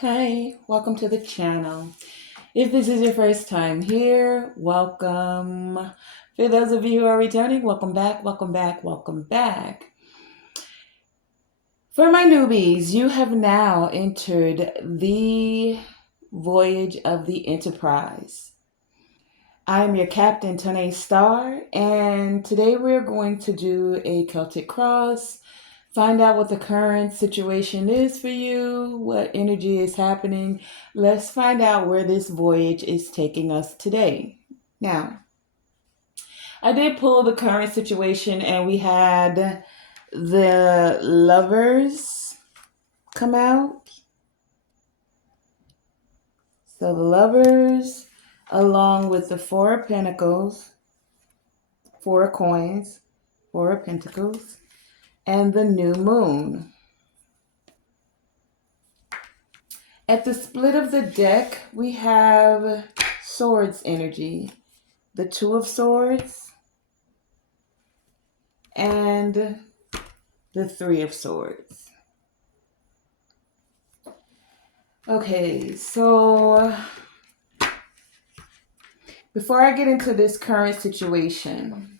Hi, welcome to the channel. If this is your first time here, welcome. For those of you who are returning, welcome back, welcome back, welcome back. For my newbies, you have now entered the voyage of the Enterprise. I am your captain, Tonae Star, and today we're going to do a Celtic cross. Find out what the current situation is for you, what energy is happening. Let's find out where this voyage is taking us today. Now, I did pull the current situation, and we had the lovers come out. So the lovers, along with the Four of Pentacles, Four of Coins, Four of Pentacles, and the new moon. At the split of the deck, we have Swords energy, the Two of Swords, and the Three of Swords. Okay, so before I get into this current situation,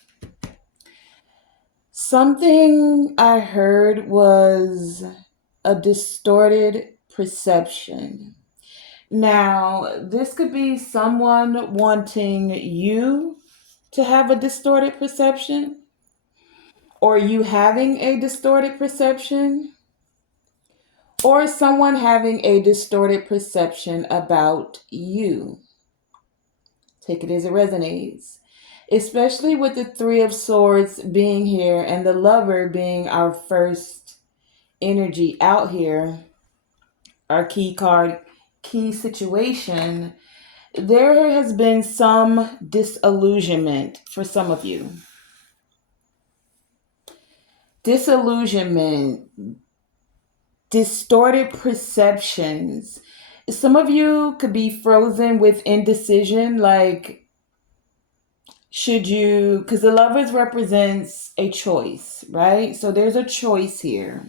something I heard was a distorted perception. Now, this could be someone wanting you to have a distorted perception, or you having a distorted perception, or someone having a distorted perception about you. Take it as it resonates. Especially with the Three of Swords being here and the Lover being our first energy out here, our key card, key situation, there has been some disillusionment for some of you. Disillusionment, distorted perceptions. Some of you could be frozen with indecision, like, should you, because the lovers represents a choice, right? So there's a choice here.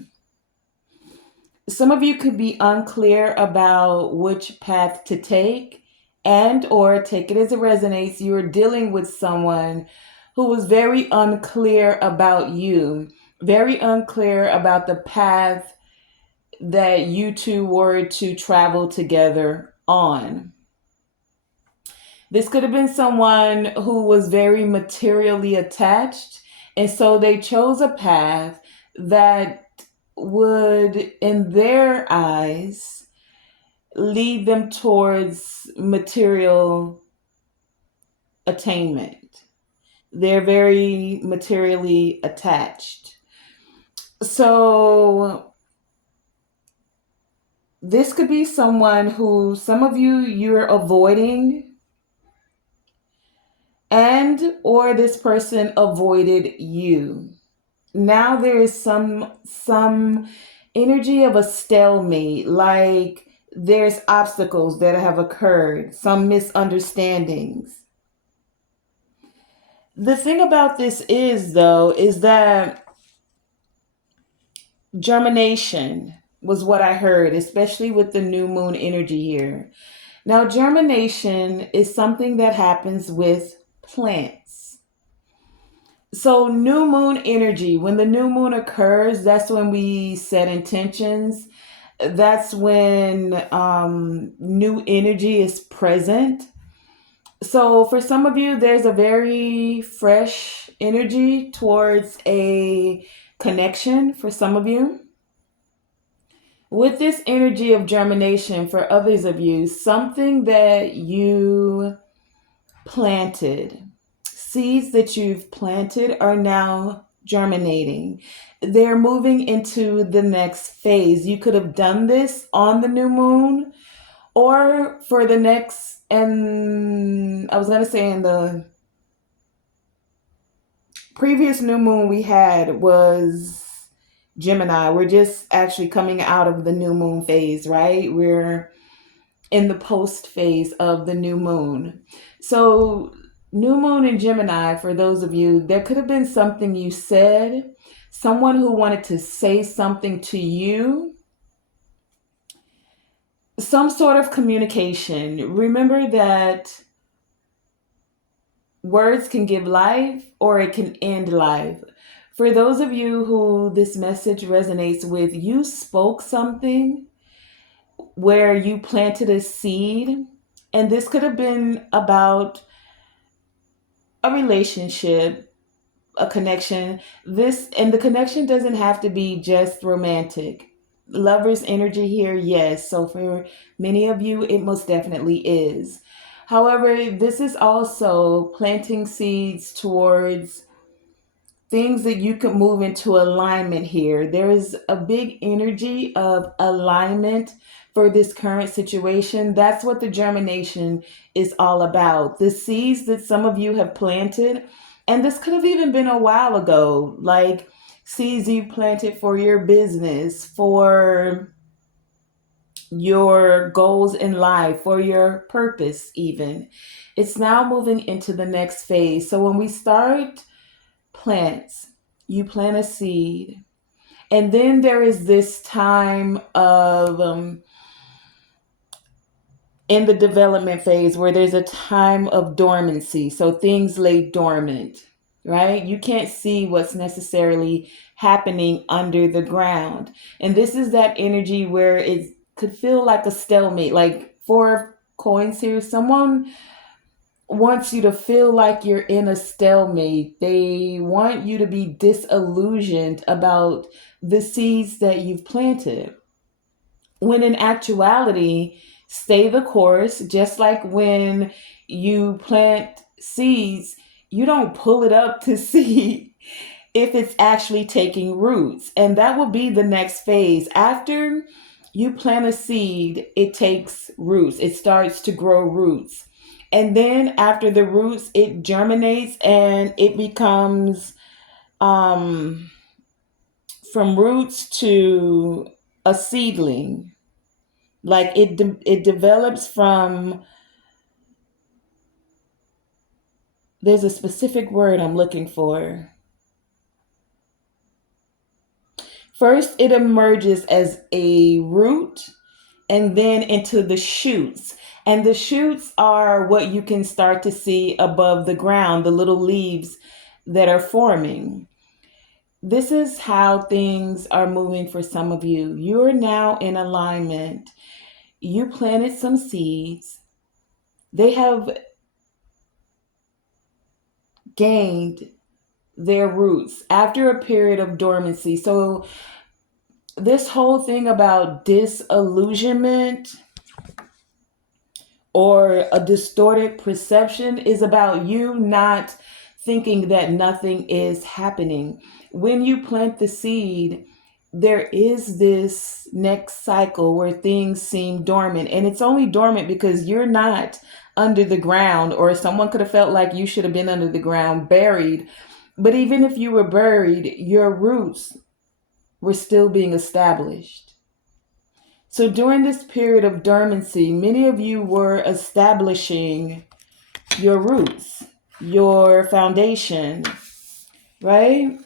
Some of you could be unclear about which path to take, and or take it as it resonates, you're dealing with someone who was very unclear about you, very unclear about the path that you two were to travel together on. This could have been someone who was very materially attached, and so they chose a path that would, in their eyes, lead them towards material attainment. They're very materially attached. So this could be someone who some of you're avoiding, and or this person avoided you. Now there is some energy of a stalemate, like there's obstacles that have occurred, some misunderstandings. The thing about this is, though, is that germination was what I heard, especially with the new moon energy here. Now, germination is something that happens with plants. So, new moon energy, when the new moon occurs, that's when we set intentions. That's when new energy is present. So, for some of you, there's a very fresh energy towards a connection for some of you. With this energy of germination for others of you, something that you planted, seeds that you've planted are now germinating. They're moving into the next phase. You could have done this on the new moon, or for the next, and I was going to say in the previous new moon we had was Gemini. We're just actually coming out of the new moon phase, right? We're in the post phase of the new moon. So, new moon in Gemini, for those of you, there could have been something you said, someone who wanted to say something to you, some sort of communication. Remember that words can give life or it can end life. For those of you who this message resonates with, you spoke something where you planted a seed, and this could have been about a relationship, a connection. This, and the connection doesn't have to be just romantic. Lover's energy here, yes. So for many of you, it most definitely is. However, this is also planting seeds towards things that you could move into alignment here. There is a big energy of alignment for this current situation. That's what the germination is all about. The seeds that some of you have planted, and this could have even been a while ago, like seeds you planted for your business, for your goals in life, for your purpose, even. It's now moving into the next phase. So when we start plants, you plant a seed, and then there is this time of in the development phase where there's a time of dormancy. So things lay dormant, right? You can't see what's necessarily happening under the ground. And this is that energy where it could feel like a stalemate. Like for coins here, someone wants you to feel like you're in a stalemate. They want you to be disillusioned about the seeds that you've planted. When in actuality, stay the course, just like when you plant seeds, you don't pull it up to see if it's actually taking roots. And that will be the next phase. After you plant a seed, it takes roots, it starts to grow roots. And then after the roots, it germinates and it becomes um, from roots to a seedling. Like it develops from, there's a specific word I'm looking for. First, it emerges as a root and then into the shoots. And the shoots are what you can start to see above the ground, the little leaves that are forming. This is how things are moving for some of you. You're now in alignment. You planted some seeds. They have gained their roots after a period of dormancy. So, this whole thing about disillusionment or a distorted perception is about you not thinking that nothing is happening. When you plant the seed, there is this next cycle where things seem dormant, and it's only dormant because you're not under the ground, or someone could have felt like you should have been under the ground, buried. But even if you were buried, your roots were still being established. So during this period of dormancy, many of you were establishing your roots, your foundation, right?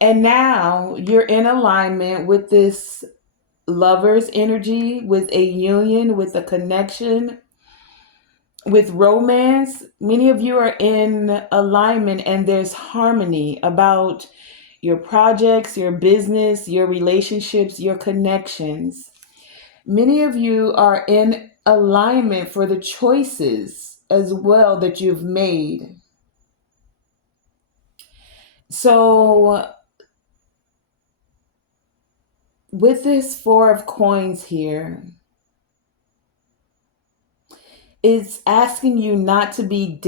And now you're in alignment with this lover's energy, with a union, with a connection, with romance. Many of you are in alignment and there's harmony about your projects, your business, your relationships, your connections. Many of you are in alignment for the choices as well that you've made. So, with this Four of Coins here, it's asking you not to be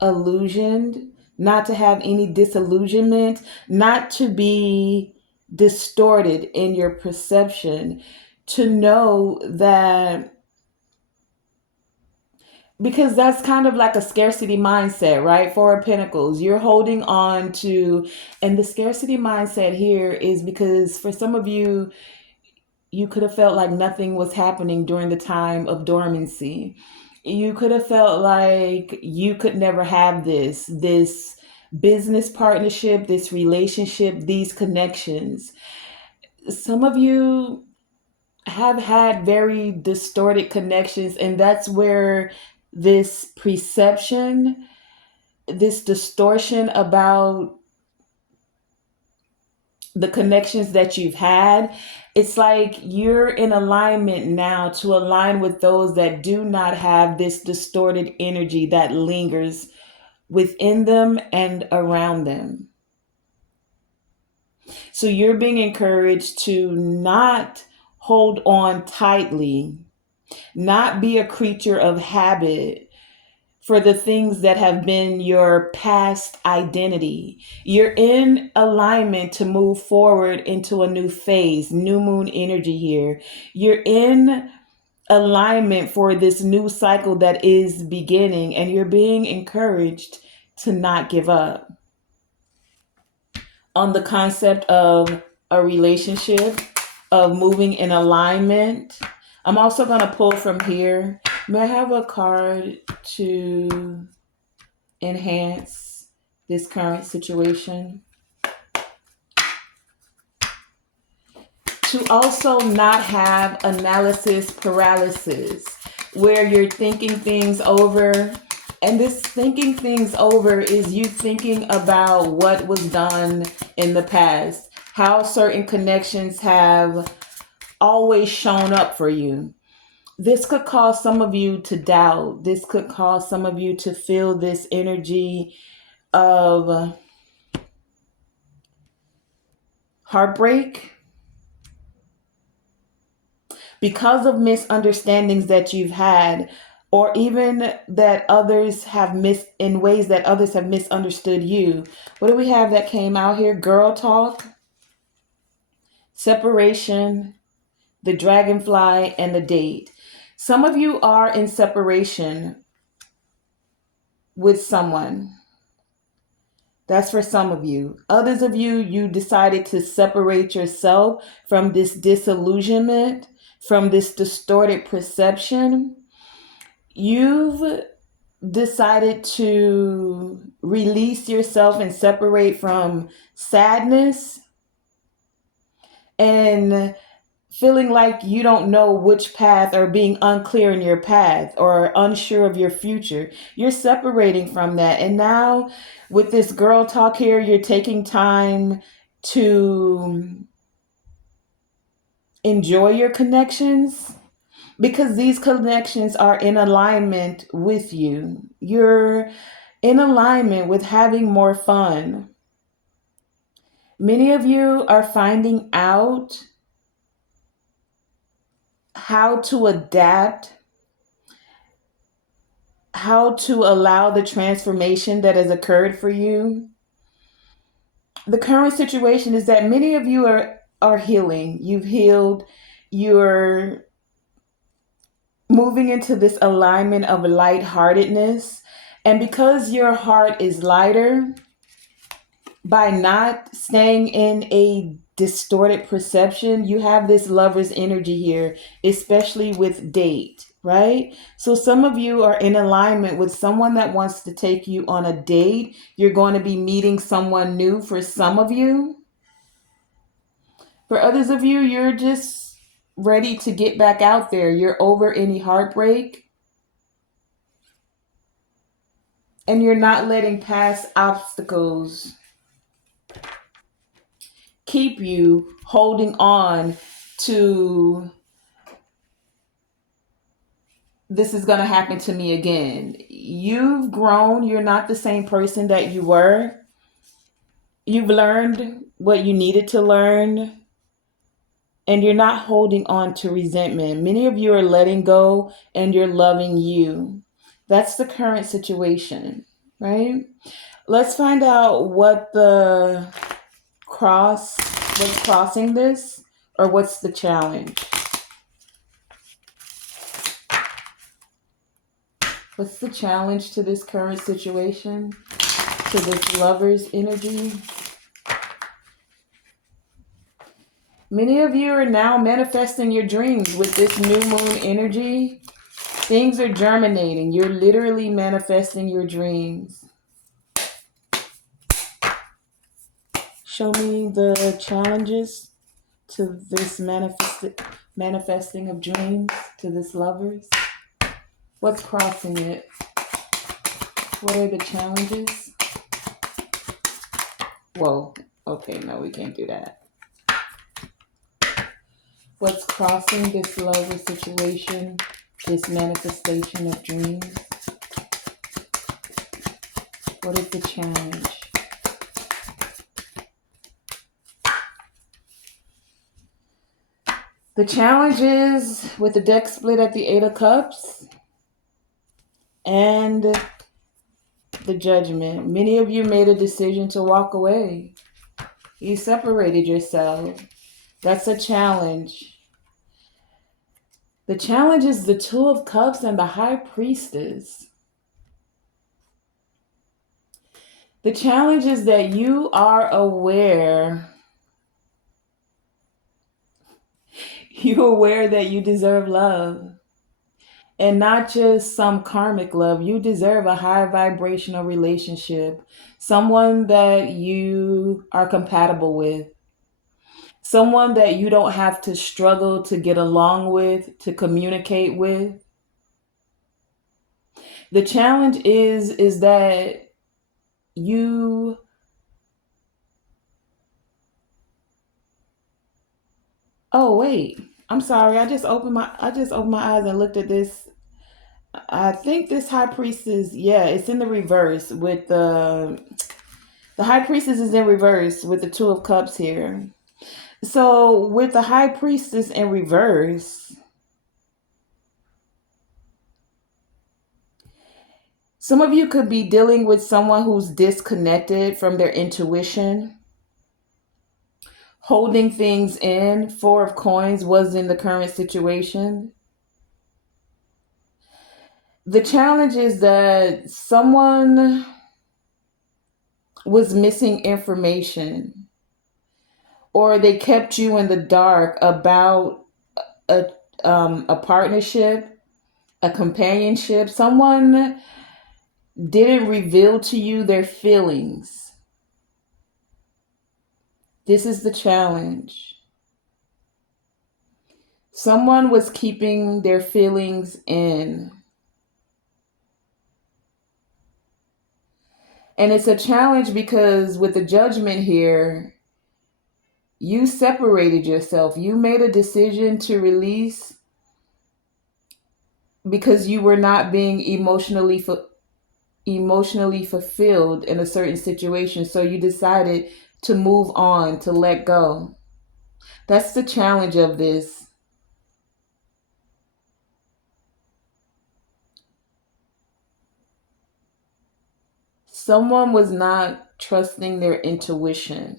disillusioned, not to have any disillusionment, not to be distorted in your perception, to know that, because that's kind of like a scarcity mindset, right? Four of Pentacles, you're holding on to, and the scarcity mindset here is because for some of you, you could have felt like nothing was happening during the time of dormancy. You could have felt like you could never have this business partnership, this relationship, these connections. Some of you have had very distorted connections, and that's where this perception, this distortion about the connections that you've had, it's like you're in alignment now to align with those that do not have this distorted energy that lingers within them and around them. So you're being encouraged to not hold on tightly, not be a creature of habit for the things that have been your past identity. You're in alignment to move forward into a new phase, new moon energy here. You're in alignment for this new cycle that is beginning, and you're being encouraged to not give up on the concept of a relationship, of moving in alignment. I'm also going to pull from here. May I have a card to enhance this current situation? To also not have analysis paralysis, where you're thinking things over. And this thinking things over is you thinking about what was done in the past, how certain connections have always shown up for you. This could cause some of you to doubt. This could cause some of you to feel this energy of heartbreak because of misunderstandings that you've had, or even that others have in ways that others have misunderstood you. What do we have that came out here? Girl talk, separation, the dragonfly, and the date. Some of you are in separation with someone. That's for some of you. Others of you, you decided to separate yourself from this disillusionment, from this distorted perception. You've decided to release yourself and separate from sadness and feeling like you don't know which path, or being unclear in your path or unsure of your future. You're separating from that. And now with this girl talk here, you're taking time to enjoy your connections, because these connections are in alignment with you. You're in alignment with having more fun. Many of you are finding out how to adapt, how to allow the transformation that has occurred for you. The current situation is that many of you are healing. You've healed. You're moving into this alignment of lightheartedness. And because your heart is lighter, by not staying in a distorted perception, you have this lover's energy here, especially with date, right? So some of you are in alignment with someone that wants to take you on a date. You're going to be meeting someone new for some of you. For others of you, you're just ready to get back out there. You're over any heartbreak, and you're not letting past obstacles keep you holding on to this is going to happen to me again. You've grown. You're not the same person that you were. You've learned what you needed to learn, and you're not holding on to resentment. Many of you are letting go, and you're loving you. That's the current situation, right? Let's find out what what's crossing this, or what's the challenge. What's the challenge to this current situation, to this lover's energy? Many of you are now manifesting your dreams with this new moon energy. Things are germinating. You're literally manifesting your dreams. Show me the challenges to this manifesting of dreams to this lovers? What's crossing it? What are the challenges? Whoa. Okay, no, we can't do that. What's crossing this lover situation, this manifestation of dreams? What is the challenge? The challenge is with the deck split at the Eight of Cups and the Judgment. Many of you made a decision to walk away. You separated yourself. That's a challenge. The challenge is the Two of Cups and the High Priestess. The challenge is that you are aware. You're aware that you deserve love. And not just some karmic love. You deserve a high vibrational relationship. Someone that you are compatible with. Someone that you don't have to struggle to get along with, to communicate with. The challenge is that you oh wait. I'm sorry. I just opened my eyes and looked at this. I think this high priestess, yeah, it's in the reverse with the high priestess is in reverse with the Two of Cups here. So with the high priestess in reverse, some of you could be dealing with someone who's disconnected from their intuition, holding things in. Four of Coins was in the current situation. The challenge is that someone was missing information or they kept you in the dark about a, a partnership, a companionship. Someone didn't reveal to you their feelings. This is the challenge. Someone was keeping their feelings in. And it's a challenge because with the Judgment here, you separated yourself. You made a decision to release because you were not being emotionally fulfilled in a certain situation. So you decided to move on, to let go. That's the challenge of this. Someone was not trusting their intuition.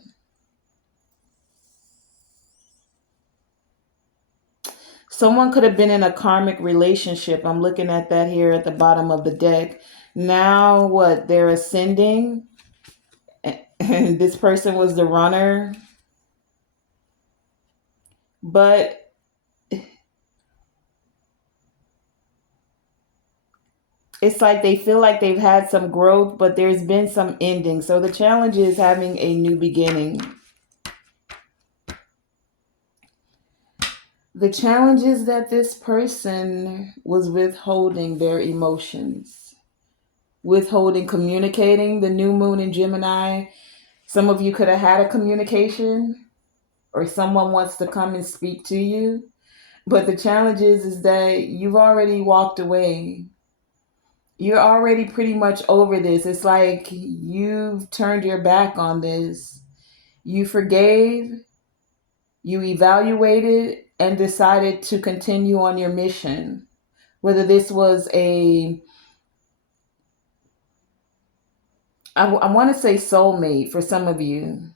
Someone could have been in a karmic relationship. I'm looking at that here at the bottom of the deck. Now what? They're ascending. And this person was the runner. But it's like they feel like they've had some growth, but there's been some ending. So the challenge is having a new beginning. The challenge is that this person was withholding their emotions, withholding communicating. The new moon in Gemini, some of you could have had a communication or someone wants to come and speak to you. But the challenge is that you've already walked away. You're already pretty much over this. It's like you've turned your back on this. You forgave, you evaluated, and decided to continue on your mission. Whether this was I want to say soulmate for some of you.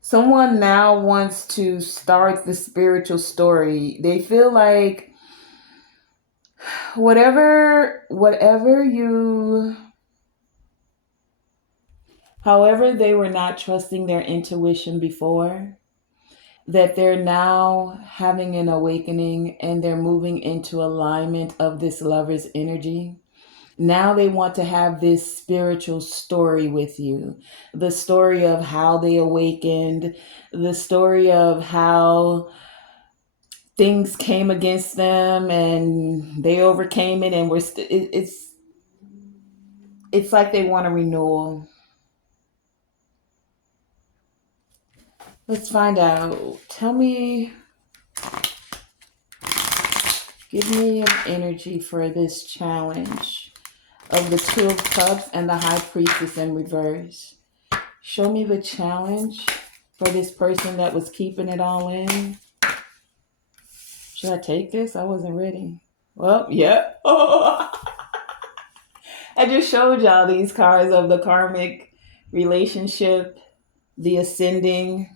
Someone now wants to start the spiritual story. They feel like whatever you however they were not trusting their intuition before, that they're now having an awakening and they're moving into alignment of this lover's energy. Now they want to have this spiritual story with you. The story of how they awakened, the story of how things came against them and they overcame it, and it's like they want a renewal. Let's find out. Tell me, give me an energy for this challenge of the Two of Cups and the High Priestess in reverse. Show me the challenge for this person that was keeping it all in. Should I take this? I wasn't ready. Well, yeah. Oh. I just showed y'all these cards of the karmic relationship, the ascending,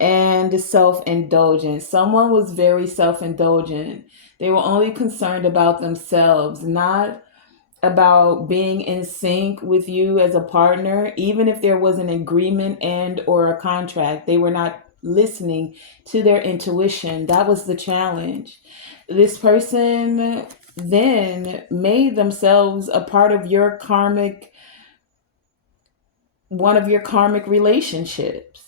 and the self-indulgent. Someone was very self-indulgent. They were only concerned about themselves, not about being in sync with you as a partner. Even if there was an agreement and or a contract, they were not listening to their intuition. That was the challenge. This person then made themselves a part of your karmic, one of your karmic relationships.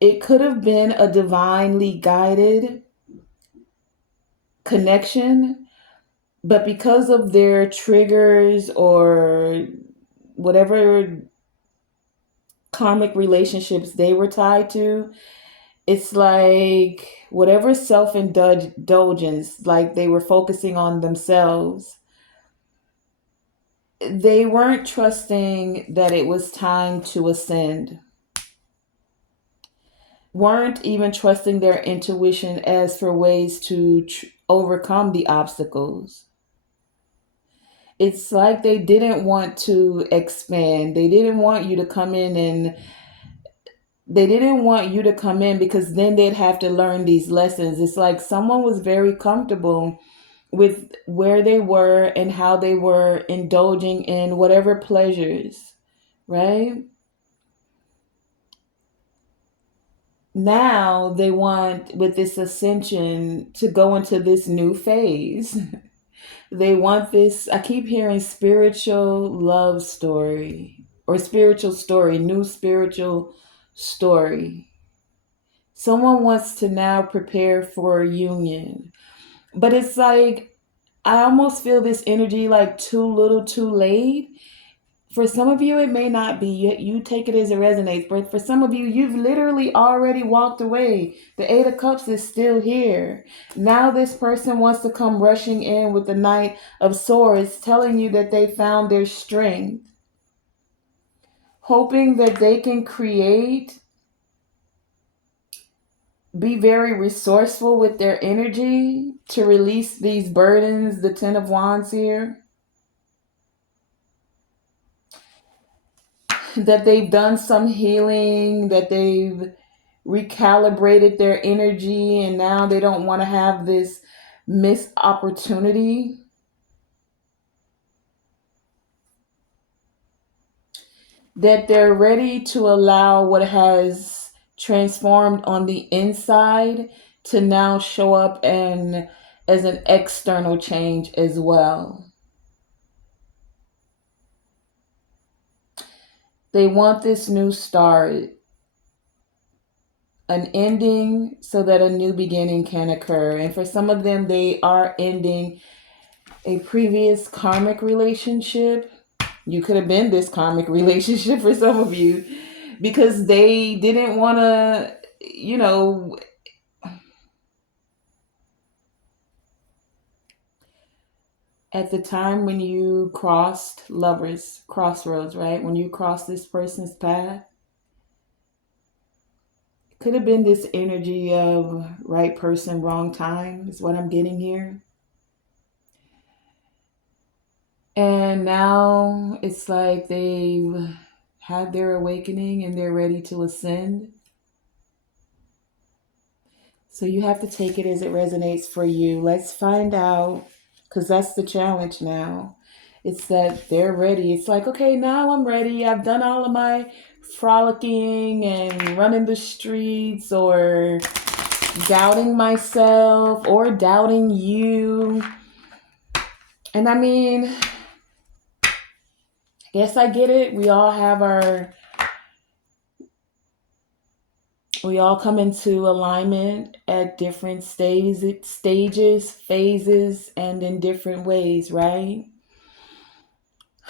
It could have been a divinely guided connection, but because of their triggers or whatever karmic relationships they were tied to, it's like whatever self indulgence, like they were focusing on themselves. They weren't trusting that it was time to ascend, weren't even trusting their intuition as for ways to overcome the obstacles. It's like they didn't want to expand. They didn't want you to come in and they didn't want you to come in because then they'd have to learn these lessons. It's like someone was very comfortable with where they were and how they were indulging in whatever pleasures, right? Now they want, with this ascension, to go into this new phase. They want this, I keep hearing spiritual love story or spiritual story, new spiritual story. Someone wants to now prepare for a union. But it's like, I almost feel this energy like too little too late. For some of you, it may not be. You take it as it resonates. But for some of you, you've literally already walked away. The Eight of Cups is still here. Now this person wants to come rushing in with the Knight of Swords, telling you that they found their strength, hoping that they can create, be very resourceful with their energy to release these burdens. The Ten of Wands here. That they've done some healing, that they've recalibrated their energy, and now they don't want to have this missed opportunity. That they're ready to allow what has transformed on the inside to now show up and as an external change as well. They want this new start, an ending so that a new beginning can occur. And for some of them, they are ending a previous karmic relationship. You could have been this karmic relationship for some of you because they didn't want to, at the time when you crossed lovers crossroads, right? When you crossed this person's path, it could have been this energy of right person, wrong time, is what I'm getting here. And now it's like they've had their awakening and they're ready to ascend. So you have to take it as it resonates for you. Let's find out, because that's the challenge now. It's that they're ready. It's like, okay, now I'm ready. I've done all of my frolicking and running the streets or doubting myself or doubting you. And I mean, I guess I get it. We all come into alignment at different phases, and in different ways, right?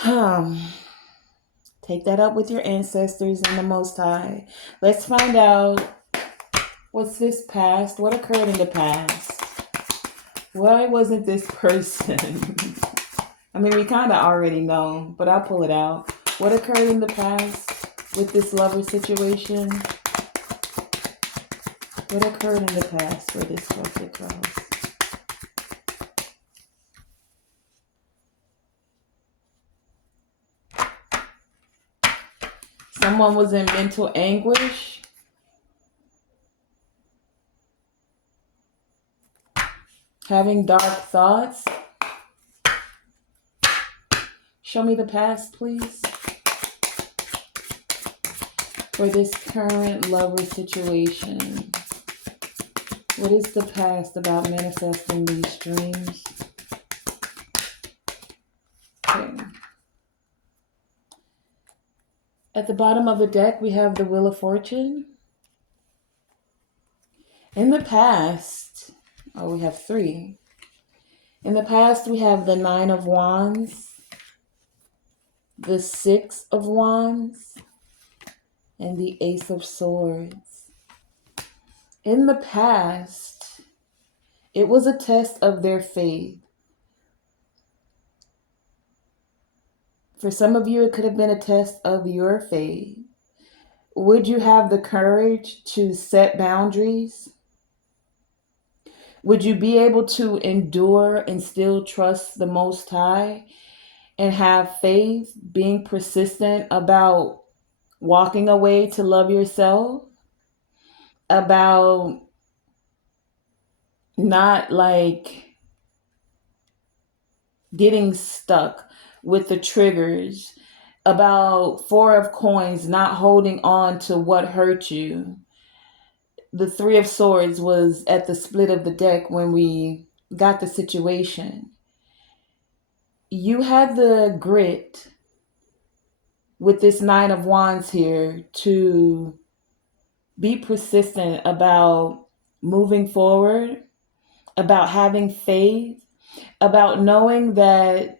Um, Take that up with your ancestors and the Most High. Let's find out what's this past. What occurred in the past? Why wasn't this person? I mean, we kind of already know, but I'll pull it out. What occurred in the past with this lover situation? What occurred in the past for this Celtic cross? Someone was in mental anguish, having dark thoughts. Show me the past, please, for this current lover situation. What is the past about manifesting these dreams? Okay. At the bottom of the deck, we have the Wheel of Fortune. In the past, we have 3. In the past, we have the 9 of Wands, the 6 of Wands, and the Ace of Swords. In the past, it was a test of their faith. For some of you, it could have been a test of your faith. Would you have the courage to set boundaries? Would you be able to endure and still trust the Most High and have faith, being persistent about walking away to love yourself, about not like getting stuck with the triggers, about 4 of Coins, not holding on to what hurt you? The 3 of Swords was at the split of the deck when we got the situation. You had the grit with this 9 of Wands here to be persistent about moving forward, about having faith, about knowing that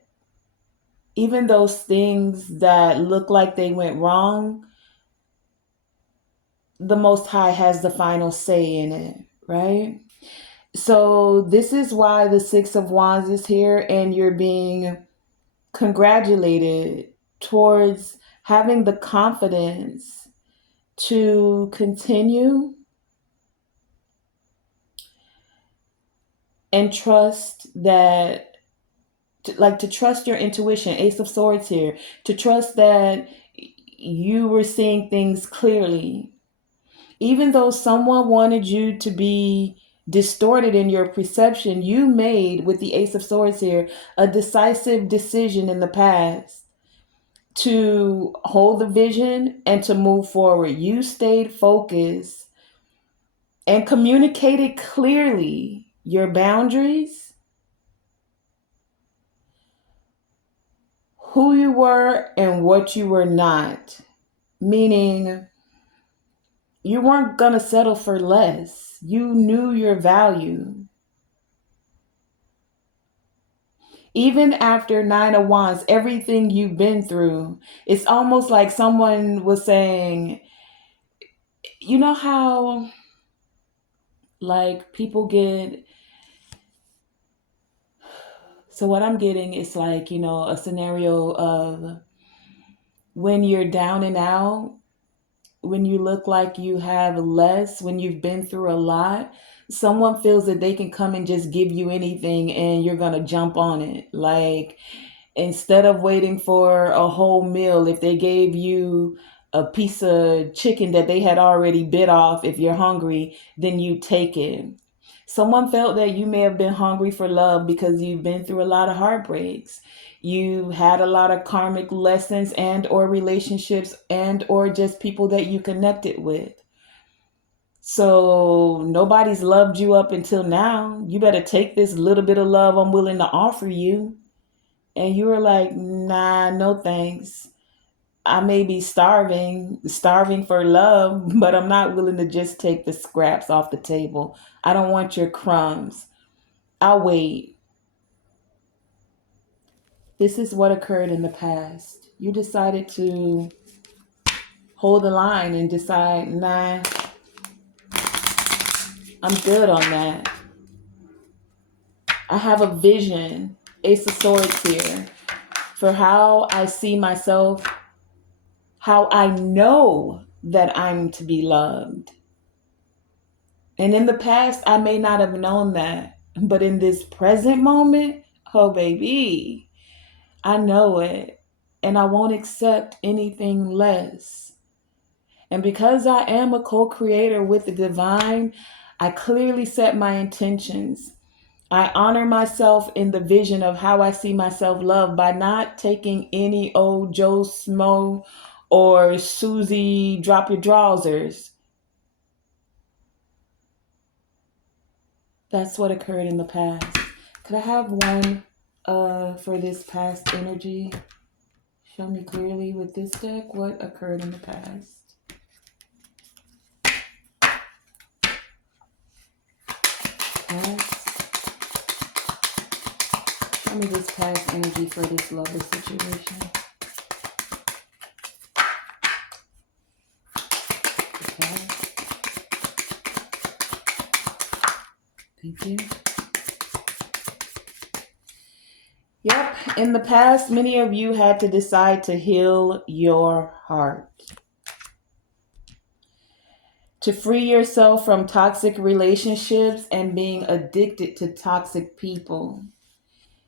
even those things that look like they went wrong, the Most High has the final say in it, right? So this is why the 6 of Wands is here, and you're being congratulated towards having the confidence to continue and trust that, to trust your intuition. Ace of Swords here. To trust that you were seeing things clearly. Even though someone wanted you to be distorted in your perception, you made, with the Ace of Swords here, a decisive decision in the past to hold the vision and to move forward. You stayed focused and communicated clearly your boundaries, who you were and what you were not. Meaning, you weren't going to settle for less. You knew your value. Even after 9 of Wands, everything you've been through, it's almost like someone was saying, you know how like people get, so what I'm getting is like, a scenario of when you're down and out, when you look like you have less, when you've been through a lot, someone feels that they can come and just give you anything and you're going to jump on it. Like, instead of waiting for a whole meal, if they gave you a piece of chicken that they had already bit off, if you're hungry, then you take it. Someone felt that you may have been hungry for love because you've been through a lot of heartbreaks. You had a lot of karmic lessons and or relationships and or just people that you connected with. So nobody's loved you up until now. You better take this little bit of love I'm willing to offer you. and you were like, nah, no thanks. I may be starving for love, but I'm not willing to just take the scraps off the table. I don't want your crumbs. I'll wait. This is what occurred in the past. You decided to hold the line and decide, nah, I'm good on that. I have a vision, Ace of Swords here, for how I see myself, how I know that I'm to be loved. And in the past, I may not have known that. But in this present moment, oh, baby, I know it. And I won't accept anything less. And because I am a co creator with the divine, I clearly set my intentions. I honor myself in the vision of how I see myself loved by not taking any old Joe Smo or Susie drop your drawsers. That's what occurred in the past. Could I have one for this past energy? Show me clearly with this deck what occurred in the past. Past. Show me this past energy for this lovely situation. Okay. Thank you. Yep, in the past, many of you had to decide to heal your heart, to free yourself from toxic relationships and being addicted to toxic people.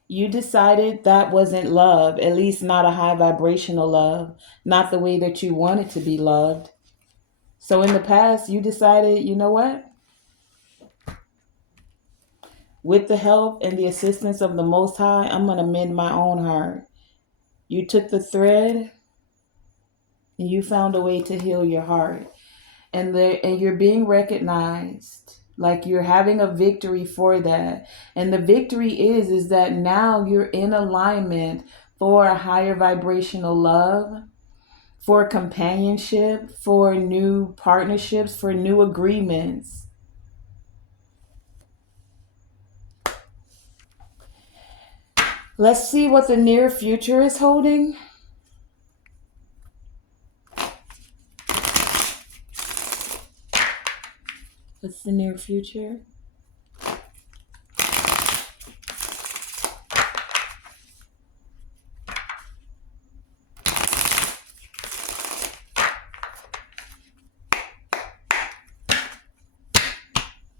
You decided that wasn't love, at least not a high vibrational love, not the way that you wanted to be loved. So in the past, you decided, you know what? With the help and the assistance of the Most High, I'm going to mend my own heart. You took the thread and you found a way to heal your heart. And you're being recognized, like you're having a victory for that. And the victory is that now you're in alignment for a higher vibrational love, for companionship, for new partnerships, for new agreements. Let's see what the near future is holding. What's the near future?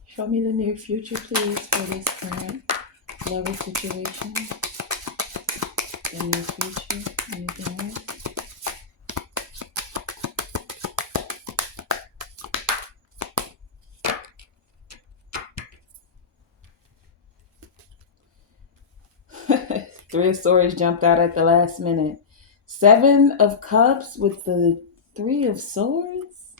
Show me the near future, please, for this current lover situation. The near future. Anything else? Three of Swords jumped out at the last minute. Seven of Cups with the Three of Swords?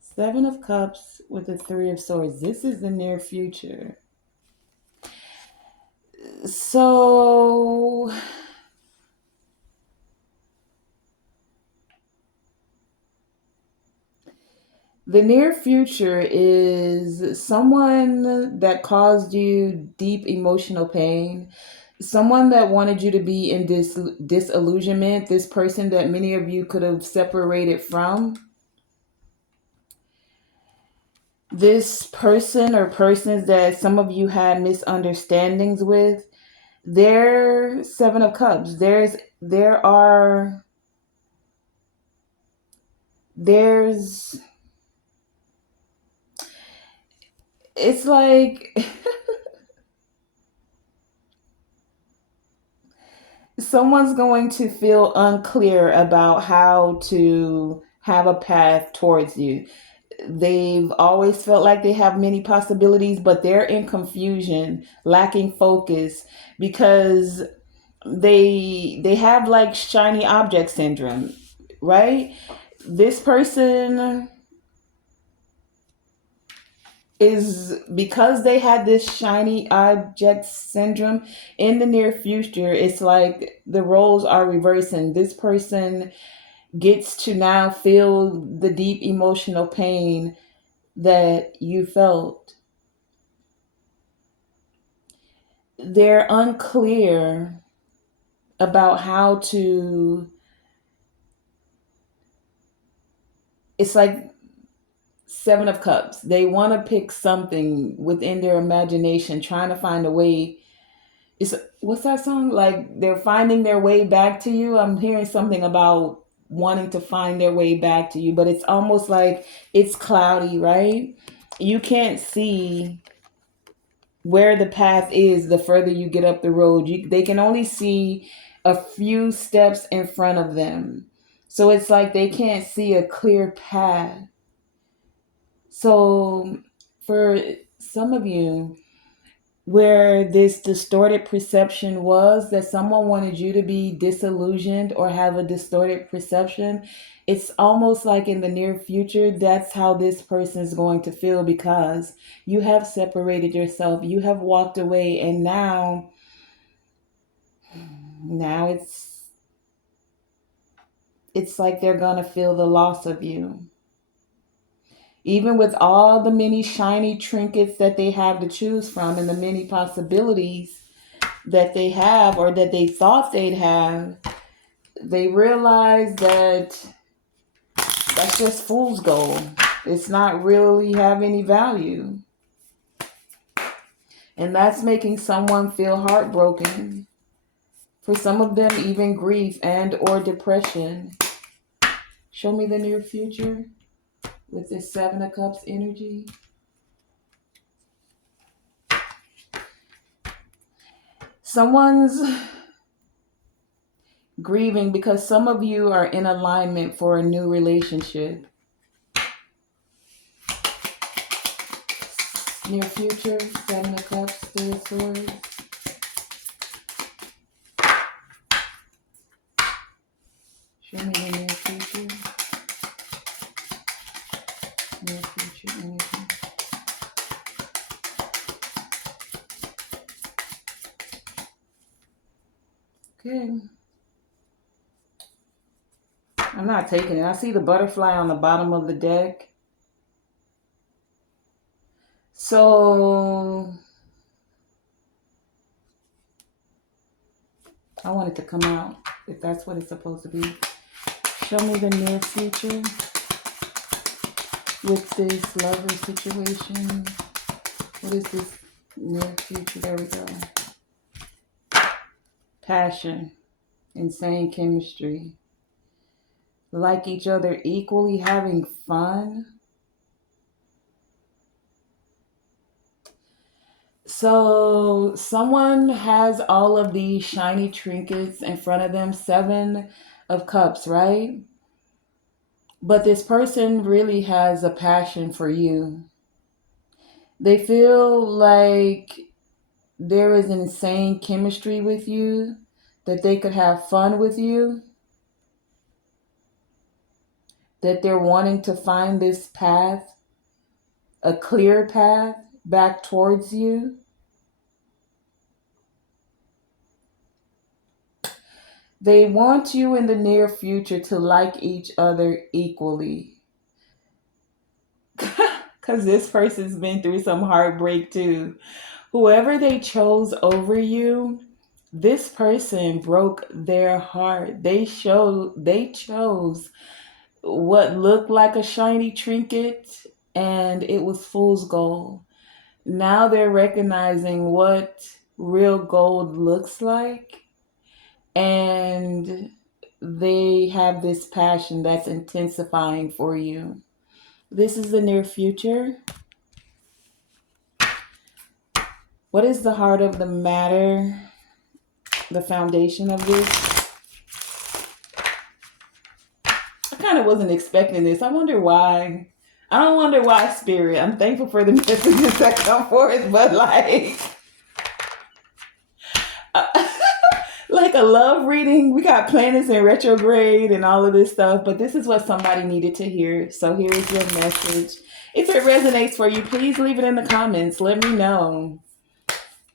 Seven of Cups with the Three of Swords. This is the near future. So the near future is someone that caused you deep emotional pain, someone that wanted you to be in disillusionment, this person that many of you could have separated from. This person or persons that some of you had misunderstandings with, they're Seven of Cups. There's it's like someone's going to feel unclear about how to have a path towards you. They've always felt like they have many possibilities, but they're in confusion, lacking focus because they have like shiny object syndrome, right? This person is because they had this shiny object syndrome. In the near future, it's like the roles are reversing. This person gets to now feel the deep emotional pain that you felt. They're unclear about how to, it's like Seven of Cups. They want to pick something within their imagination, trying to find a way. It's, what's that song? Like they're finding their way back to you. I'm hearing something about wanting to find their way back to you, but it's almost like it's cloudy, right? You can't see where the path is the further you get up the road. They can only see a few steps in front of them. So it's like they can't see a clear path. So for some of you, where this distorted perception was that someone wanted you to be disillusioned or have a distorted perception, it's almost like in the near future, that's how this person is going to feel because you have separated yourself, you have walked away, and now it's like they're going to feel the loss of you. Even with all the many shiny trinkets that they have to choose from and the many possibilities that they have or that they thought they'd have, they realize that that's just fool's gold. It's not really have any value. And that's making someone feel heartbroken. For some of them, even grief and or depression. Show me the near future with this Seven of Cups energy. Someone's grieving because some of you are in alignment for a new relationship. Near future, Seven of Cups, Three of Swords. Show me the near future. Near future energy. Okay. I'm not taking it. I see the butterfly on the bottom of the deck. So I want it to come out if that's what it's supposed to be. Show me the near future with this lover situation. What is this near future? There we go. Passion, insane chemistry, like each other equally, having fun. So someone has all of these shiny trinkets in front of them, Seven of Cups, right? But this person really has a passion for you. They feel like there is insane chemistry with you, that they could have fun with you, that they're wanting to find this path, a clear path back towards you. They want you in the near future to like each other equally. Because this person's been through some heartbreak too. Whoever they chose over you, this person broke their heart. They chose what looked like a shiny trinket and it was fool's gold. Now they're recognizing what real gold looks like, and they have this passion that's intensifying for you. This is the near future. What is the heart of the matter? The foundation of this? I kind of wasn't expecting this. I wonder why. I don't wonder why, Spirit. I'm thankful for the messages that come forth, but like a love reading, we got planets in retrograde and all of this stuff, but this is what somebody needed to hear. So here's your message. If it resonates for you, please leave it in the comments. Let me know.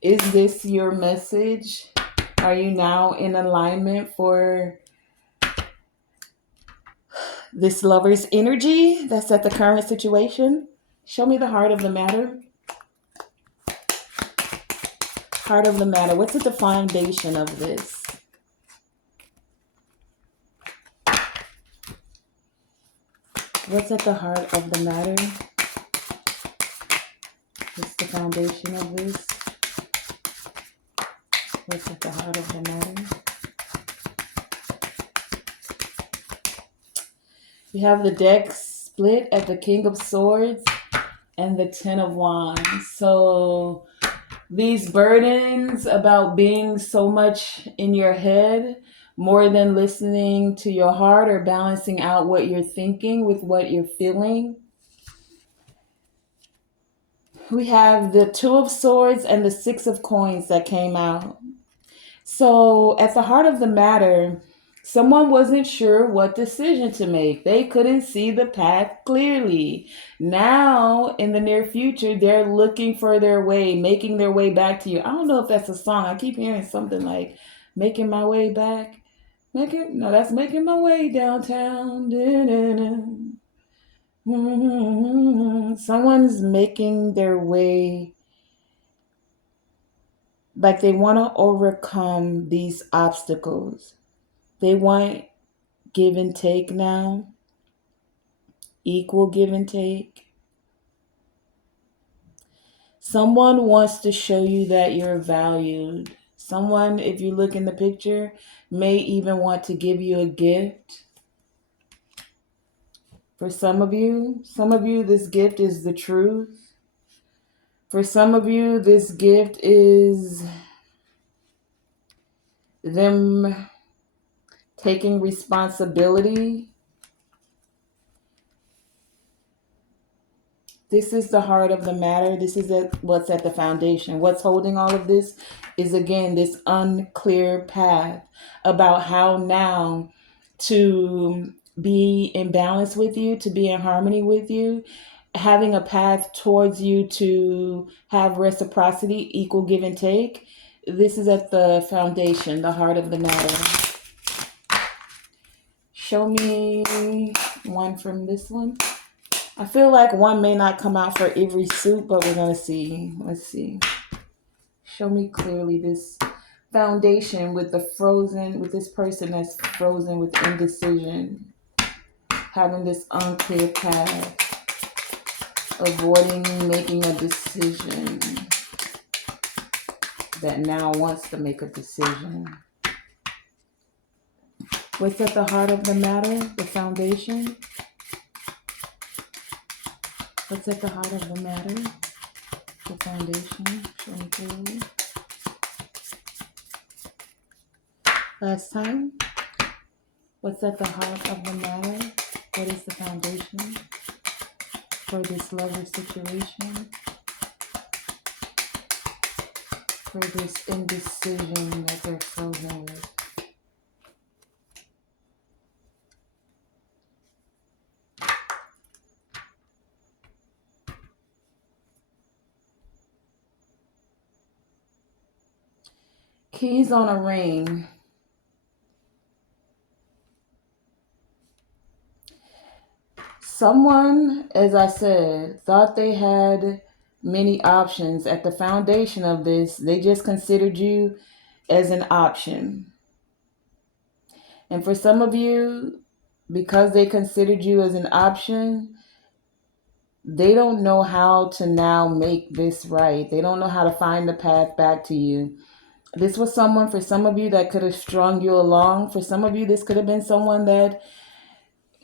Is this your message? Are you now in alignment for this lover's energy that's at the current situation? Show me the heart of the matter. Heart of the matter. What's at the foundation of this? What's at the heart of the matter? What's the foundation of this? What's at the heart of the matter? We have the deck split at the King of Swords and the Ten of Wands. So these burdens about being so much in your head, more than listening to your heart or balancing out what you're thinking with what you're feeling. We have the Two of Swords and the Six of Coins that came out. So at the heart of the matter, someone wasn't sure what decision to make. They couldn't see the path clearly. Now, in the near future, they're looking for their way, making their way back to you. I don't know if that's a song. I keep hearing something like making my way back. That's making my way downtown. Someone's making their way, like they want to overcome these obstacles. They want give and take now, equal give and take. Someone wants to show you that you're valued. Someone, if you look in the picture, may even want to give you a gift. For some of you, this gift is the truth. For some of you, this gift is them taking responsibility. This is the heart of the matter. This is what's at the foundation. What's holding all of this is, again, this unclear path about how now to be in balance with you, to be in harmony with you, having a path towards you to have reciprocity, equal give and take. This is at the foundation, the heart of the matter. Show me one from this one. I feel like one may not come out for every suit, but we're going to see. Let's see. Show me clearly this foundation with this person that's frozen with indecision, having this unclear path, avoiding making a decision, that now wants to make a decision. What's at the heart of the matter, the foundation? What's at the heart of the matter? The foundation. Show me clearly. Last time. What's at the heart of the matter? What is the foundation for this lover situation? For this indecision that they're frozen with? Keys on a ring. Someone, as I said, thought they had many options. At the foundation of this, they just considered you as an option. And for some of you, because they considered you as an option, they don't know how to now make this right. They don't know how to find the path back to you. This was someone, for some of you, that could have strung you along. For some of you, this could have been someone that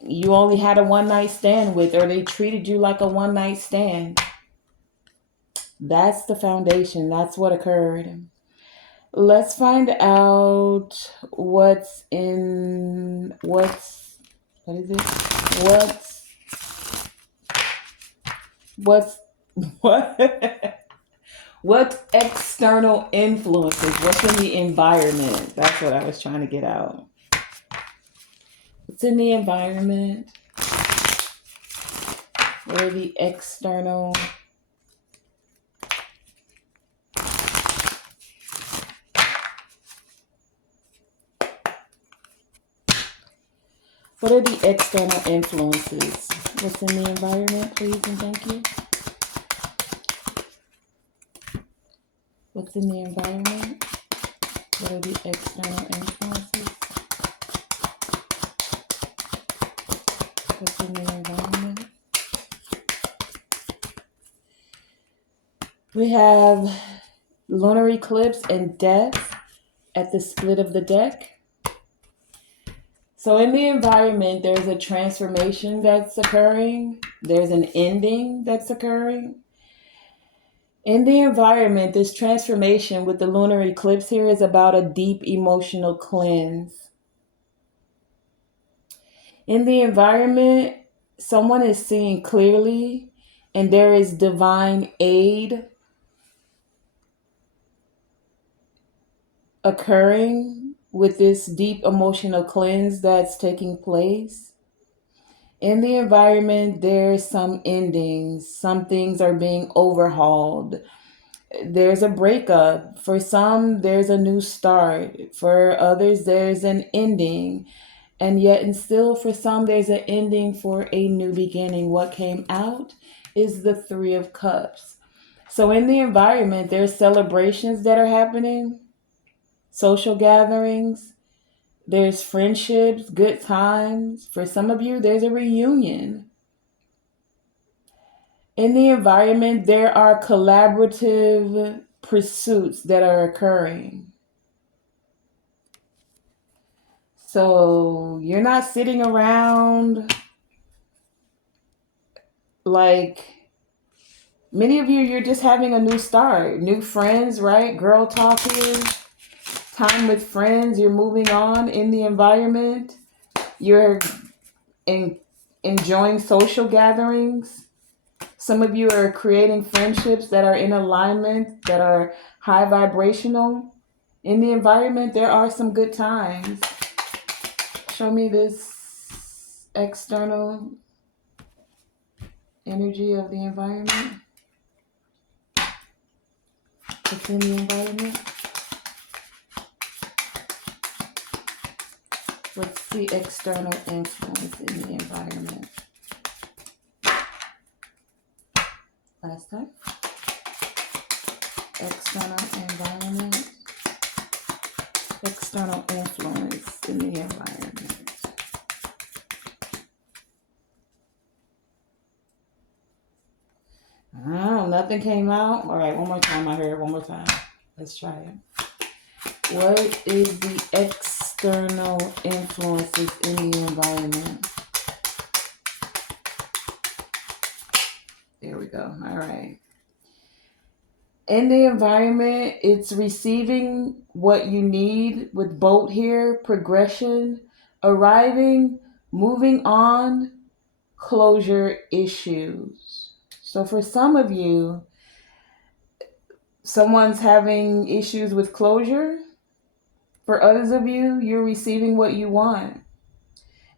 you only had a one-night stand with, or they treated you like a one-night stand. That's the foundation. That's what occurred. Let's find out what is it? What what external influences? What's in the environment? That's what I was trying to get out. What's in the environment? What are the external What are the external influences? What's in the environment, please and thank you? What's in the environment? What are the external influences? What's in the environment? We have lunar eclipse and death at the split of the deck. So in the environment, there's a transformation that's occurring. There's an ending that's occurring. In the environment, this transformation with the lunar eclipse here is about a deep emotional cleanse. In the environment, someone is seeing clearly and there is divine aid occurring with this deep emotional cleanse that's taking place. In the environment, there's some endings, some things are being overhauled. There's a breakup. For some, there's a new start. For others, there's an ending. And yet, and still, for some, there's an ending for a new beginning. What came out is the Three of Cups. So, in the environment, there's celebrations that are happening, social gatherings, there's friendships, good times. For some of you, there's a reunion. In the environment, there are collaborative pursuits that are occurring. So you're not sitting around like many of you, you're just having a new start, new friends, right? Girl talk here, time with friends, you're moving on in the environment, you're enjoying social gatherings. Some of you are creating friendships that are in alignment, that are high vibrational. In the environment, there are some good times. Show me this external energy of the environment. What's in the environment? What's the external influence in the environment? Last time. External environment. External influence in the environment. Oh, nothing came out. All right, one more time. I heard one more time. Let's try it. What is the external influences in the environment? There we go. All right. In the environment, it's receiving what you need with boat here, progression, arriving, moving on, closure issues. So for some of you, someone's having issues with closure. For others of you, you're receiving what you want.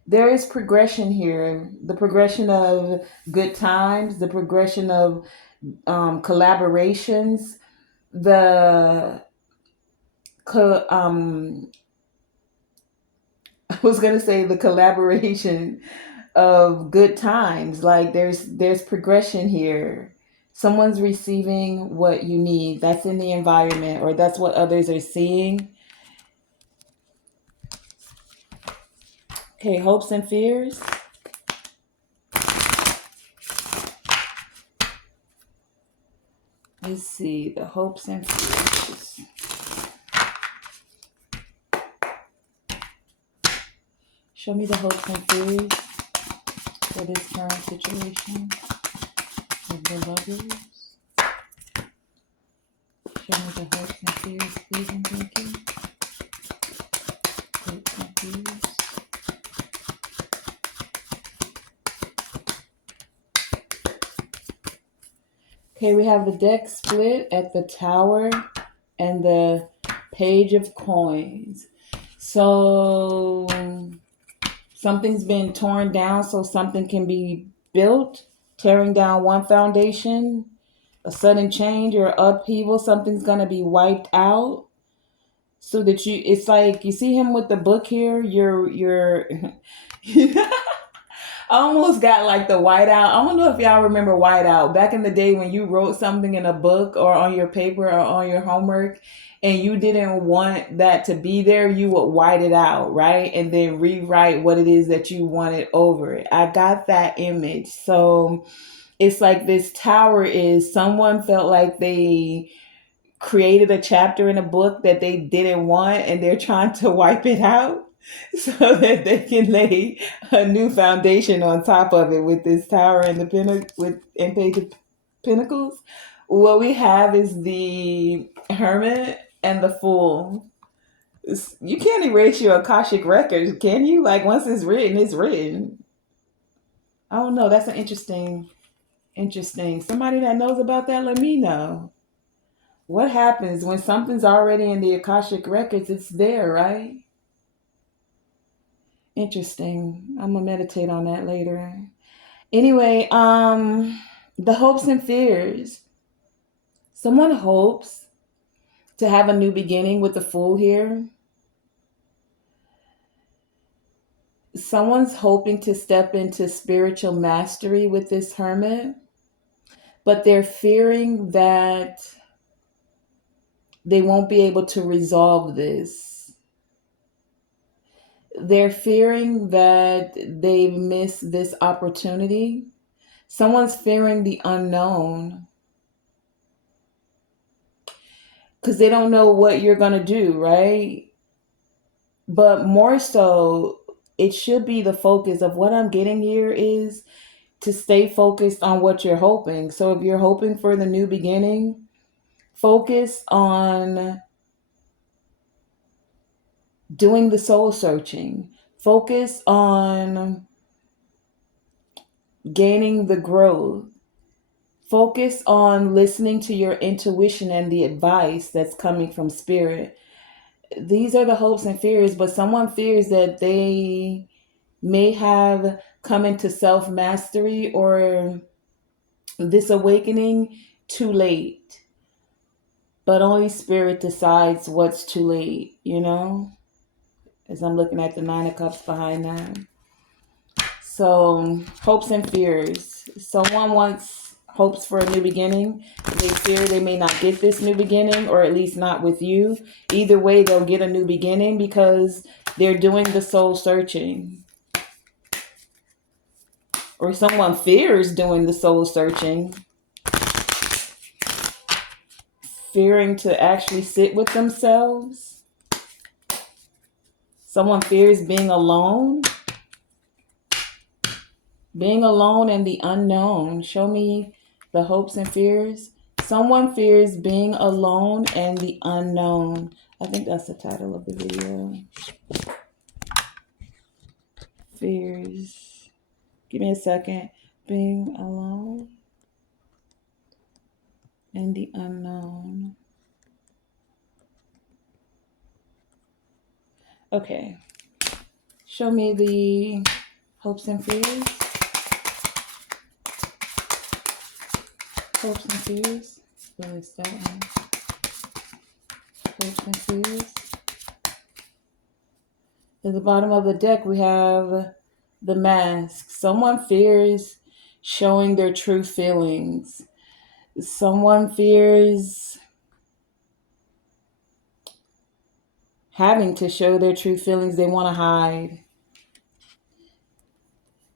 There is progression here, the progression of good times, the progression of collaborations, the I was gonna say the collaboration of good times. Like there's progression here. Someone's receiving what you need. That's in the environment, or that's what others are seeing. Okay, hopes and fears. Let's see the hopes and fears. Show me the hopes and fears for this current situation of the lovers. Show me the hopes and fears, please and thank you. Hopes and fears. Okay, we have the deck split at the Tower and the Page of Coins. So something's been torn down so something can be built tearing down one foundation, a sudden change or upheaval, something's going to be wiped out so that it's like you see him with the book here, you're I almost got like the whiteout. I don't know if y'all remember whiteout. Back in the day when you wrote something in a book or on your paper or on your homework and you didn't want that to be there, you would white it out, right? And then rewrite what it is that you wanted over it. I got that image. So it's like this tower is someone felt like they created a chapter in a book that they didn't want and they're trying to wipe it out so that they can lay a new foundation on top of it with this tower and the with and page of pinnacles. What we have is the hermit and the fool. You can't erase your akashic records, can you? Like once it's written, it's written. I don't know. That's an interesting. Somebody that knows about that, let me know. What happens when something's already in the akashic records? It's there, right? Interesting. I'm gonna meditate on that later. Anyway, the hopes and fears. Someone hopes to have a new beginning with the fool here. Someone's hoping to step into spiritual mastery with this hermit, but they're fearing that they won't be able to resolve this. They're fearing that they've missed this opportunity. Someone's fearing the unknown because they don't know what you're going to do, right? But more so, it should be the focus of what I'm getting here is to stay focused on what you're hoping. So if you're hoping for the new beginning, focus on doing the soul searching. Focus on gaining the growth. Focus on listening to your intuition and the advice that's coming from spirit. These are the hopes and fears, but someone fears that they may have come into self mastery or this awakening too late. But only spirit decides what's too late, as I'm looking at the Nine of Cups behind that. So, hopes and fears. Someone wants hopes for a new beginning. They fear they may not get this new beginning, or at least not with you. Either way, they'll get a new beginning because they're doing the soul searching. Or someone fears doing the soul searching, fearing to actually sit with themselves. Someone fears being alone. Being alone and the unknown. Show me the hopes and fears. Someone fears being alone and the unknown. I think that's the title of the video. Fears. Give me a second. Being alone and the unknown. Okay. Show me the hopes and fears. Hopes and fears. Where is that one? Hopes and fears. At the bottom of the deck, we have the mask. Someone fears showing their true feelings. Someone fears having to show their true feelings they want to hide.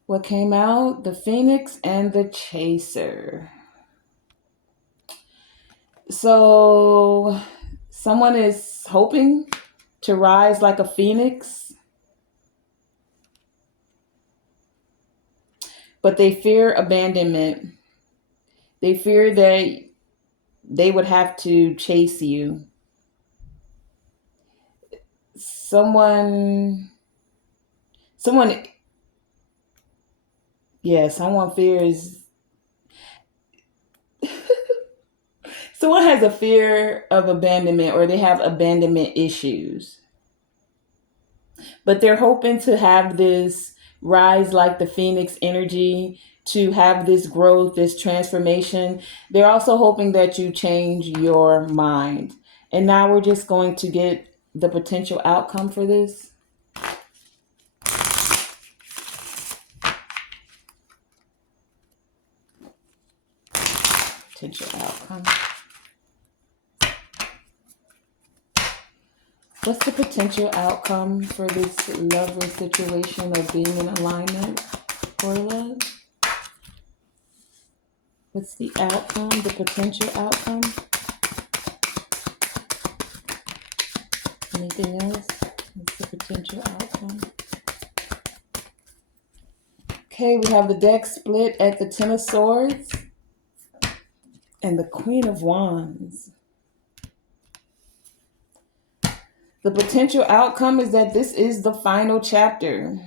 What came out? The Phoenix and the Chaser. So someone is hoping to rise like a phoenix, but they fear abandonment. They fear that they would have to chase you. Someone, someone fears. Someone has a fear of abandonment or they have abandonment issues. But they're hoping to have this rise like the phoenix energy to have this growth, this transformation. They're also hoping that you change your mind. And now we're just going to get the potential outcome for this. Potential outcome. What's the potential outcome for this lover situation of being in alignment for love? What's the outcome, the potential outcome? Anything else? What's the potential outcome? Okay, we have the deck split at the Ten of Swords and the Queen of Wands. The potential outcome is that this is the final chapter.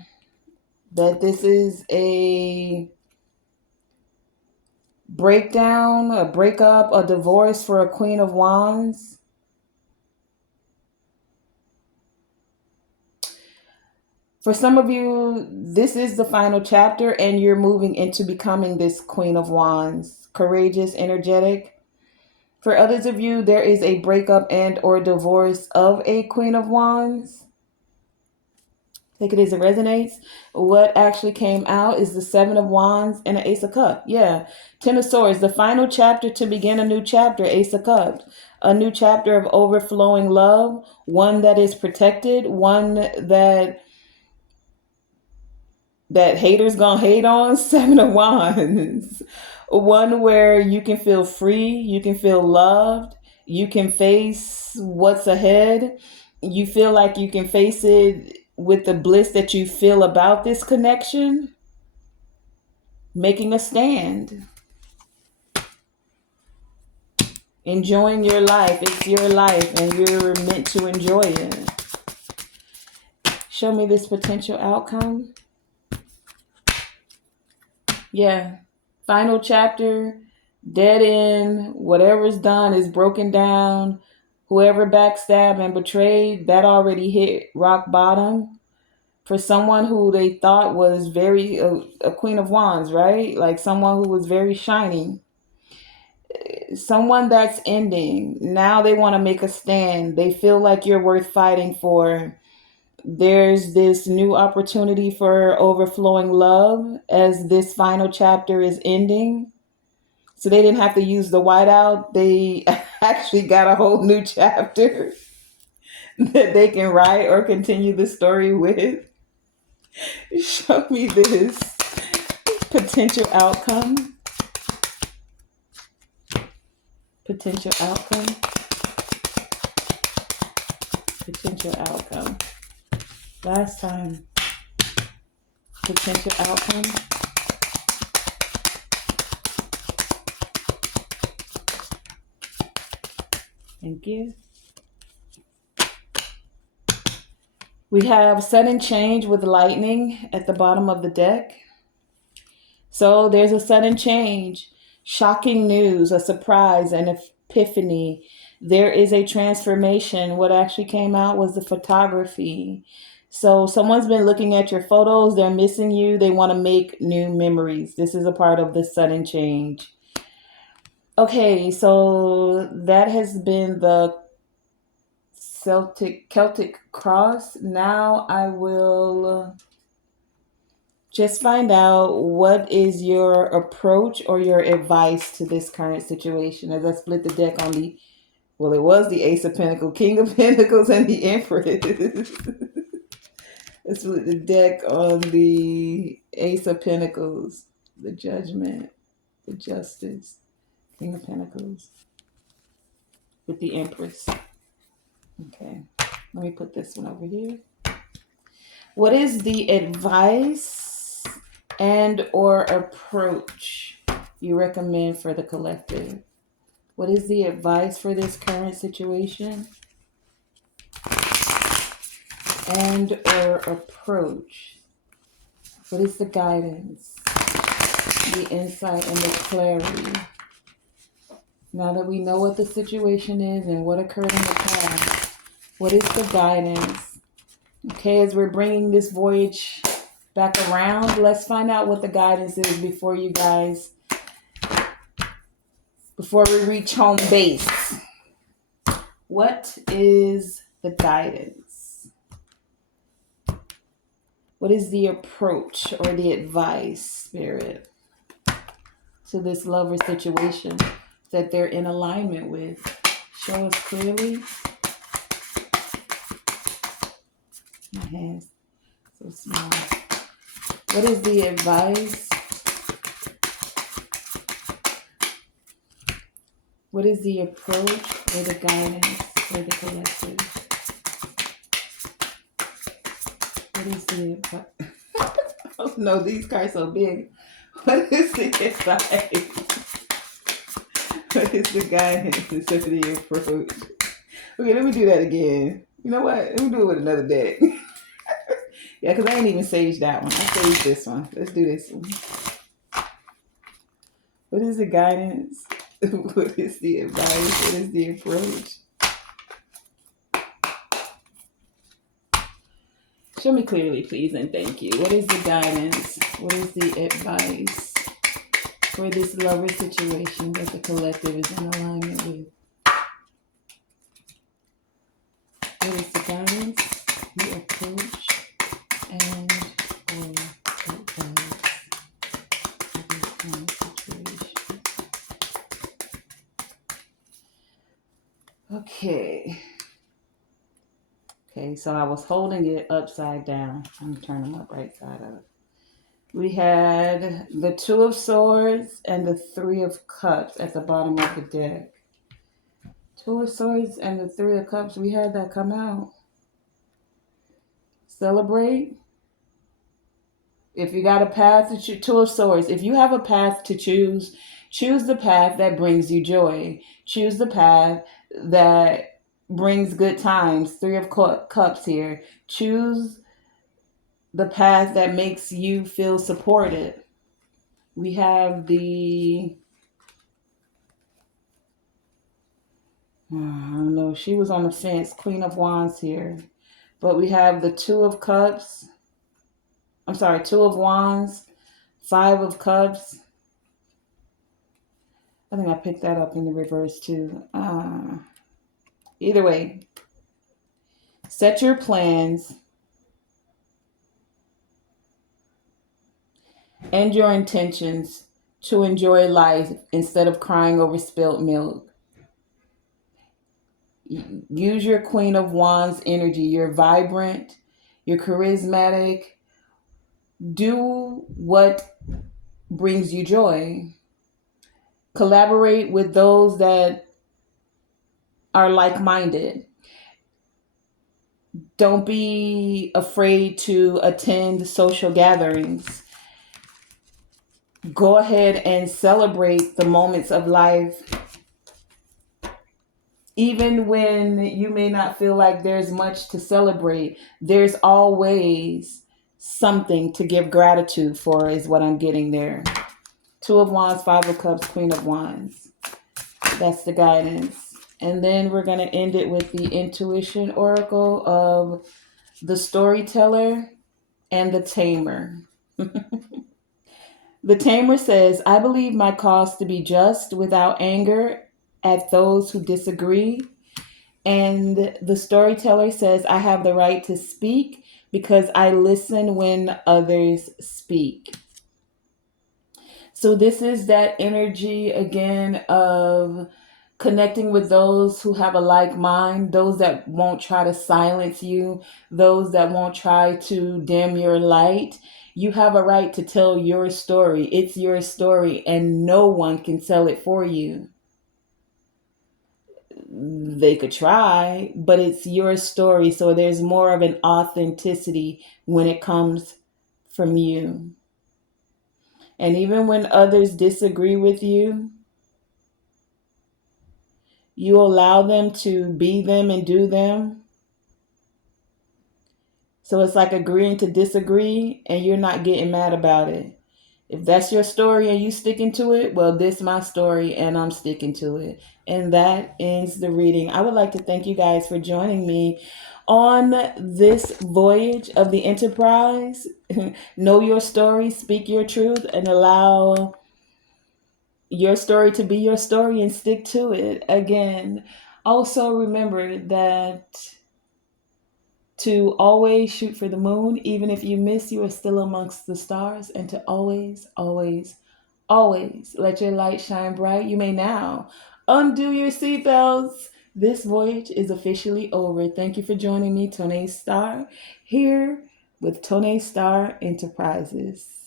That this is a breakdown, a breakup, a divorce for a Queen of Wands. For some of you, this is the final chapter and you're moving into becoming this Queen of Wands. Courageous, energetic. For others of you, there is a breakup and or divorce of a Queen of Wands. Take it as it resonates. What actually came out is the Seven of Wands and an Ace of Cups. Yeah. Ten of Swords, the final chapter to begin a new chapter, Ace of Cups. A new chapter of overflowing love, one that is protected, one that haters gonna hate on. Seven of Wands. One where you can feel free, you can feel loved, you can face what's ahead. You feel like you can face it with the bliss that you feel about this connection. Making a stand. Enjoying your life. It's your life and you're meant to enjoy it. Show me this potential outcome. Yeah. Final chapter, dead end, whatever's done is broken down. Whoever backstabbed and betrayed, that already hit rock bottom. For someone who they thought was very, a Queen of Wands, right? Like someone who was very shiny. Someone that's ending. Now they want to make a stand. They feel like you're worth fighting for. There's this new opportunity for overflowing love as this final chapter is ending. So they didn't have to use the whiteout. They actually got a whole new chapter that they can write or continue the story with. Show me this potential outcome. Potential outcome. Potential outcome. Last time. Potential outcome. Thank you. We have sudden change with lightning at the bottom of the deck. So there's a sudden change, shocking news, a surprise, an epiphany. There is a transformation. What actually came out was the photography. So someone's been looking at your photos. They're missing you. They want to make new memories. This is a part of the sudden change. Okay, so that has been the Celtic cross. Now I will just find out what is your approach or your advice to this current situation. As I split the deck on it was the Ace of Pentacles, King of Pentacles, and the Empress. I split the deck on the Ace of Pentacles, the Judgment, the Justice, King of Pentacles, with the Empress. Okay, let me put this one over here. What is the advice and or approach you recommend for the collective? What is the advice for this current situation? And or approach? What is the guidance, the insight, and the clarity? Now that we know what the situation is and what occurred in the past, what is the guidance? Okay, as we're bringing this voyage back around. Let's find out what the guidance is before we reach home base. What is the guidance? What is the approach or the advice, Spirit, to this lover situation that they're in alignment with? Show us clearly. My hands so small. What is the advice? What is the approach or the guidance for the collective? What is the advice? Oh no, these cards so big. What is the advice? What is the guidance instead of the approach? Okay, let me do that again. You know what? Let me do it with another deck. Yeah, because I ain't even saged that one. I saged this one. Let's do this one. What is the guidance? What is the advice? What is the approach? Show me clearly, please, and thank you. What is the guidance? What is the advice for this lover situation that the collective is in alignment with? What is the guidance, the approach, and or advice for this kind of situation? Okay, so I was holding it upside down. I'm going to turn them up right side up. We had the Two of Swords and the Three of Cups at the bottom of the deck. Two of Swords and the Three of Cups, we had that come out. Celebrate. If you got a path to choose, Two of Swords, if you have a path to choose the path that brings you joy. Choose the path that brings good times. Three of Cups here. Choose the path that makes you feel supported. We have the, I don't know, she was on the fence, Queen of Wands here. But we have the Two of Cups. I'm sorry, Two of Wands, Five of Cups. I think I picked that up in the reverse too. Either way, set your plans and your intentions to enjoy life instead of crying over spilt milk. Use your Queen of Wands energy. You're vibrant, you're charismatic. Do what brings you joy. Collaborate with those that are like-minded. Don't be afraid to attend social gatherings. Go ahead and celebrate the moments of life. Even when you may not feel like there's much to celebrate, there's always something to give gratitude for, is what I'm getting there. Two of Wands, Five of Cups, Queen of Wands. That's the guidance. And then we're going to end it with the intuition oracle of the storyteller and the tamer. The tamer says, I believe my cause to be just without anger at those who disagree. And the storyteller says, I have the right to speak because I listen when others speak. So this is that energy again of connecting with those who have a like mind, those that won't try to silence you, those that won't try to dim your light. You have a right to tell your story. It's your story, and no one can tell it for you. They could try, but it's your story, so there's more of an authenticity when it comes from you. And even when others disagree with you, you allow them to be them and do them. So it's like agreeing to disagree, and you're not getting mad about it. If that's your story and you sticking to it, well, this is my story and I'm sticking to it. And that ends the reading. I would like to thank you guys for joining me on this voyage of the Enterprise. Know your story, speak your truth, and allow your story to be your story and stick to it. Again, also remember that to always shoot for the moon, even if you miss, you are still amongst the stars, and to always, always, always let your light shine bright. You may now undo your seatbelts. This voyage is officially over. Thank you for joining me, Tonae Star, here with Tonae Star Enterprises.